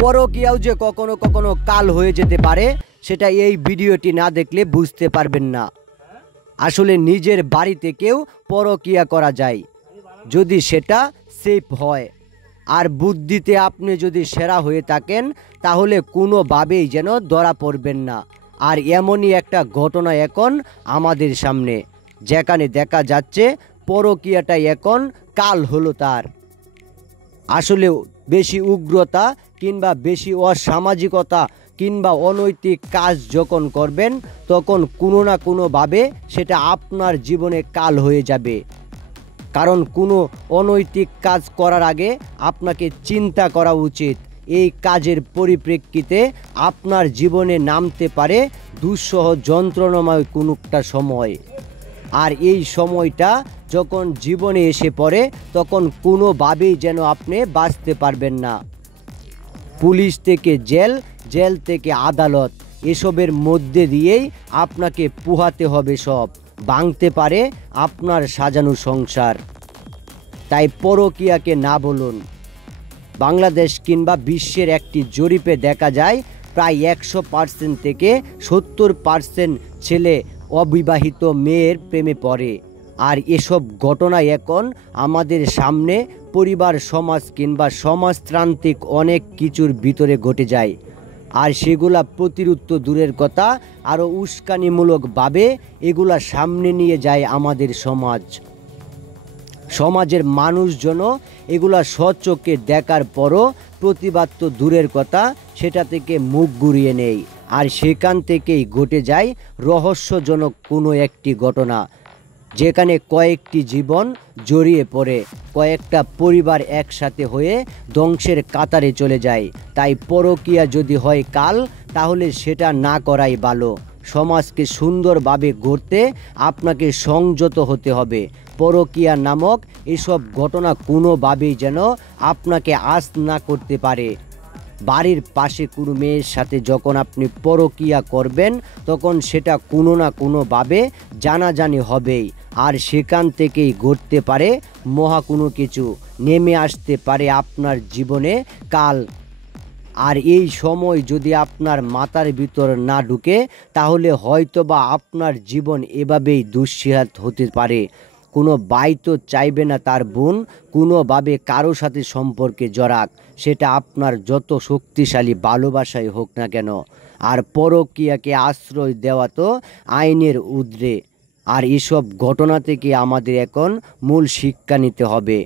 পরকীয়াও যে কখনো কখনো কাল হয়ে যেতে পারে সেটা এই ভিডিওটি না দেখলে বুঝতে পারবেন না। আসলে নিজের বাড়ি থেকেও পরকীয়া করা যায় যদি সেটা সেফ হয়। আর বুদ্ধিতে আপনি যদি সেরা হয়ে থাকেন তাহলে কোনোভাবেই যেন ধরা পড়বেন না। আর এমনই একটা ঘটনা এখন আমাদের সামনে, যেখানে দেখা যাচ্ছে পরকীয়াটা এখন কাল হলো তার। আসলে বেশি উগ্রতা কিংবা বেশি অসামাজিকতা কিংবা অনৈতিক কাজ যখন করবেন তখন কোনো না কোনোভাবে সেটা আপনার জীবনে কাল হয়ে যাবে। কারণ কোনো অনৈতিক কাজ করার আগে আপনাকে চিন্তা করা উচিত এই কাজের পরিপ্রেক্ষিতে আপনার জীবনে নামতে পারে দুঃসহ যন্ত্রণাময় কোনো একটা সময়। আর এই সময়টা যখন জীবনে এসে পড়ে তখন কোনোভাবেই যেন আপনি বাঁচতে পারবেন না। পুলিশ থেকে জেল, জেল থেকে আদালত, এসবের মধ্যে দিয়েই আপনাকে পোহাতে হবে সব, ভাঙতে পারে আপনার সাজানো সংসার। তাই পরকীয়াকে না বলুন। বাংলাদেশ কিংবা বিশ্বের একটি জরিপে দেখা যায় প্রায় 100% থেকে 70% ছেলে অবিবাহিত মেয়ের প্রেমে পড়ে। আর এসব ঘটনা এখন আমাদের সামনে পরিবার, সমাজ কিংবা সমাজতান্ত্রিক অনেক কিছুর ভিতরে ঘটে যায়। আর সেগুলা প্রতিরোধ তো দূরের কথা, আরও উস্কানিমূলকভাবে এগুলা সামনে নিয়ে যায় আমাদের সমাজ। সমাজের মানুষজন এগুলা স্বচক্ষে দেখার পরও প্রতিবাদ তো দূরের কথা, সেটা থেকে মুখ ঘুরিয়ে নেই। আর সেখান থেকেই ঘটে যায় রহস্যজনক কোনো একটি ঘটনা, যেখানে কয়েকটি জীবন জড়িয়ে পড়ে, কয়েকটা পরিবার একসাথে হয়ে ধ্বংসের কাতারে চলে যায়। তাই পরকীয়া যদি হয় কাল তাহলে সেটা না করাই ভালো। সমাজকে সুন্দরভাবে গড়তে আপনাকে সংযত হতে হবে। পরকীয়া নামক এসব ঘটনা কোনোভাবেই যেন আপনাকে আঁচ না করতে পারে। বাড়ির পাশে কোনো মেয়ের সাথে যখন আপনি পরকীয়া করবেন তখন সেটা কোনো না কোনোভাবে জানাজানি হবেই। আর সেখান থেকেই ঘটতে পারে মহা কোনো কিছু, নেমে আসতে পারে আপনার জীবনে কাল। আর এই সময় যদি আপনার মাথার ভিতর না ঢুকে তাহলে হয়তোবা আপনার জীবন এভাবেই দুঃসিহাত হতে পারে। কোনো ভাই তো চাইবে না তার বোন কোনোভাবে কারো সাথে সম্পর্কে জড়াক, সেটা আপনার যত শক্তিশালী ভালোবাসাই হোক না কেন। আর পরকীয়াকে আশ্রয় দেওয়া তো আইনের ঊর্ধ্বে। আর এসব ঘটনা থেকে আমাদের এখন মূল শিক্ষা নিতে হবে।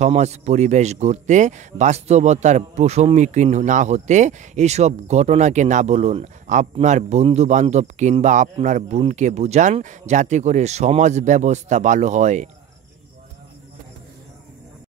সমাজ পরিবেশ গড়তে বাস্তবতার সম্মুখীন না হতে এসব ঘটনাকে না বলুন। আপনার বন্ধু বান্ধব কিংবা আপনার বোনকে বুঝান যাতে করে সমাজ ব্যবস্থা ভালো হয়।